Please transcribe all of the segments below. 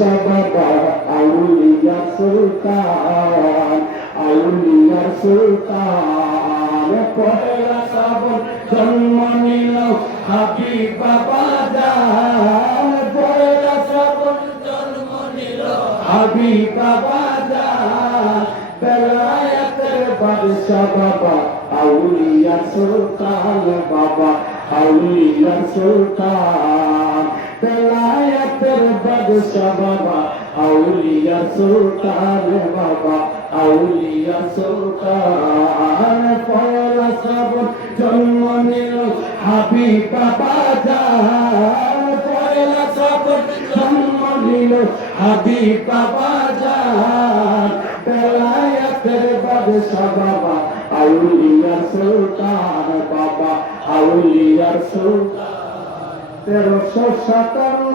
বাবা আউলিয়া সুলতান আউলিয়া সুলতান পহেলা শ্রাবণ জন্ম নিল হাবিব বাবা জান পহেলা শ্রাবণ জন্ম নিল হাবিব বাবা জান বেলায়েতের বাদশা বাবা আউলিয়া সুলতান বাবা আউলিয়া সুলতান বেলায়েতের আউলিয়া সুলতান আউলিয়া সুলতান পয়লা শ্রাবণ জন্ম বাবা জান পয়লা বাবা জান বেলায়েতের বাদশা বাবা আউলিয়া সুলতান তেরোশো সাতান্ন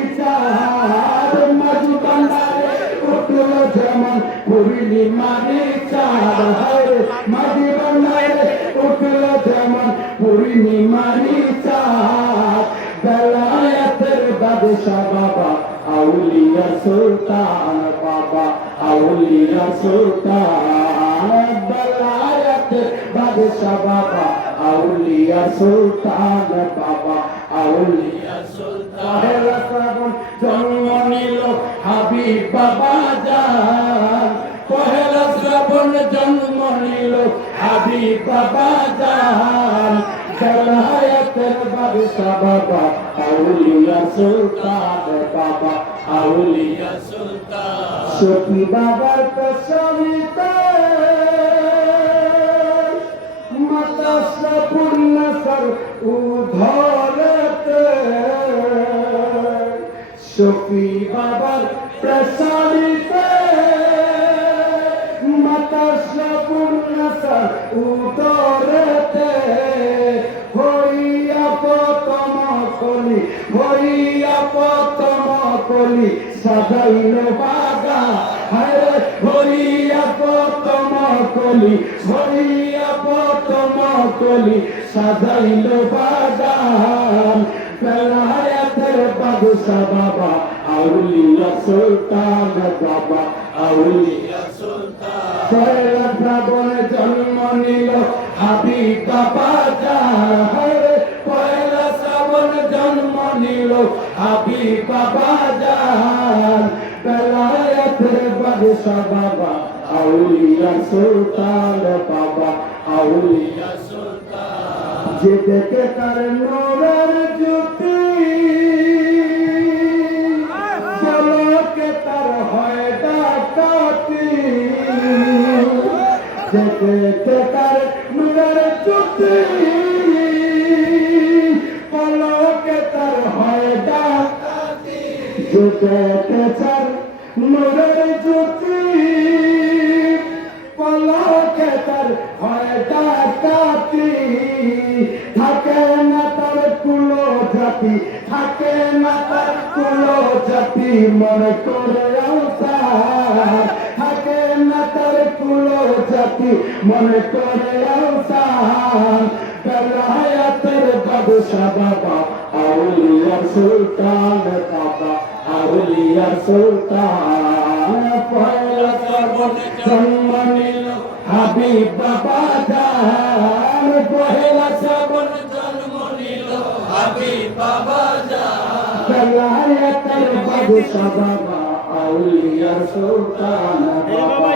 যেমন পুরিনি মারি চাঁদ, হায় মাঝি বন্ডারে উঠল যেমন পুরিনি মারি চাঁদ। বেলায়েতের বাদশা বাবা, আউলিয়া সুলতান বাবা, আউলিয়া সুলতান। বেলায়েতের বাদশা বাবা, আউলিয়া সুলতান বাবা, আউলিয়া সুলতান। জন্ম নিল হাবিব বাবা জান। বেলায়েতের বাদশা আউলিয়া সুলতান বাবা আউলিয়া সুলতান সখী বাবার প্রসারিতে মাতা সপূর্ণ সর উধরতে সখী বাবার প্রসারিতে মাতা সপূর্ণ সর উধরতে কলি সাজাইল বাগা। হায় হইয়া পতম কলি হইয়া পতম কলি, সাজাইল বাগান বেলায়েতের বাদশা বাবা, আউলিয়া সুলতান বাবা, আউলিয়া সুলতান। পয়লা জন্ম নিল হাবিব বাবা হাবিব বাবা জান বেলায়েতের বাদশা বাবা আউলিয়া সুলতান বাবা আউলিয়া সুলতান যে দেখে তার নোরের জ্যোতি জলকে তার হয় ডাকাতি যে দেখে তার নোরের জ্যোতি দেখে তার নোরের জ্যোতি পলকে তার হয় ডাকাতি। থাকে না তার কুলো জাতি থাকে না তার কুলো জাতি মনে করে অবসার থাকে না তার কুলো জাতি মনে বাবা আউলিয়া সুলতান বাবা আউলিয়া সুলতান পয়লা শ্রাবণ জন্ম নিল। হাবিব বাবা জান পহেলা শ্রাবণ জন্ম নিল। হাবিব বাবা জান বেলায়েতের বাদশা বাবা আউলিয়া সুলতান বাবা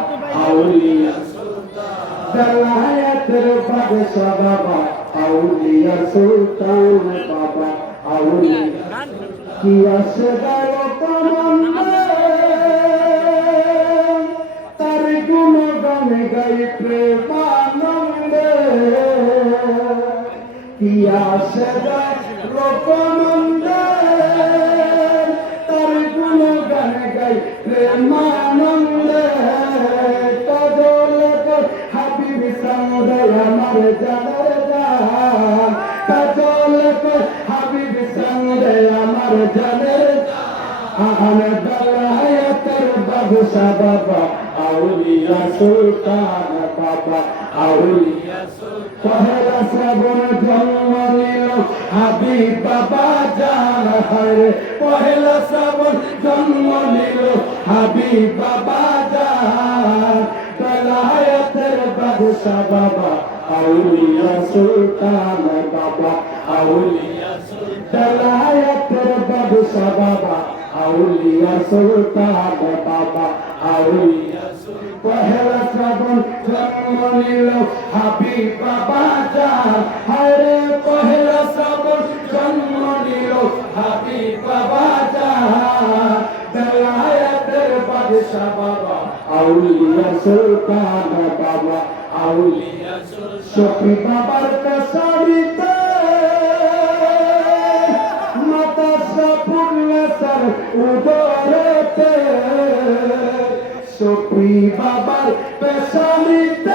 আউলিয়া সুলতান। বেলায়েতের বাদশা বাবা আউলিয়া সুলতান বাবা। কি আসে তার গুণ গানে গাই প্রেমানন্দে। কি আসে রূপানন্দে হাবিব সঙ্গে আমার জানের বাবা, আউলিয়া পহেলা শ্রাবণ জন্ম নিল হাবিব বাবা জান হরে পহেলা শ্রাবণ বাবা আউলিয়া সুলতান বাবা, আউলিয়া বেলায়েতের বাদশা বাবা আউলিয়া সুলতান বাবা, আউলিয়া পহেলা শ্রাবণ জন্ম নিল হাবিব বাবা জান হরে পহেলা শ্রাবণ জন্ম নিল হাবিব বাবা জান বেলায়েতের বাদশা বাবা আউলিয়া সুলতান বাবা আউলিয়া শফি বাবার কাসারিতে মাতা সাপুর্ণাসার উদরেতে। শফি বাবার পেশালিতে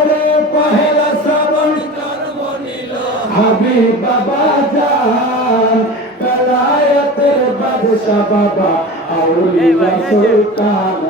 হাবিব বাবা জান বেলায়েতের বাদশা বাবা আউলিয়া সুলতান।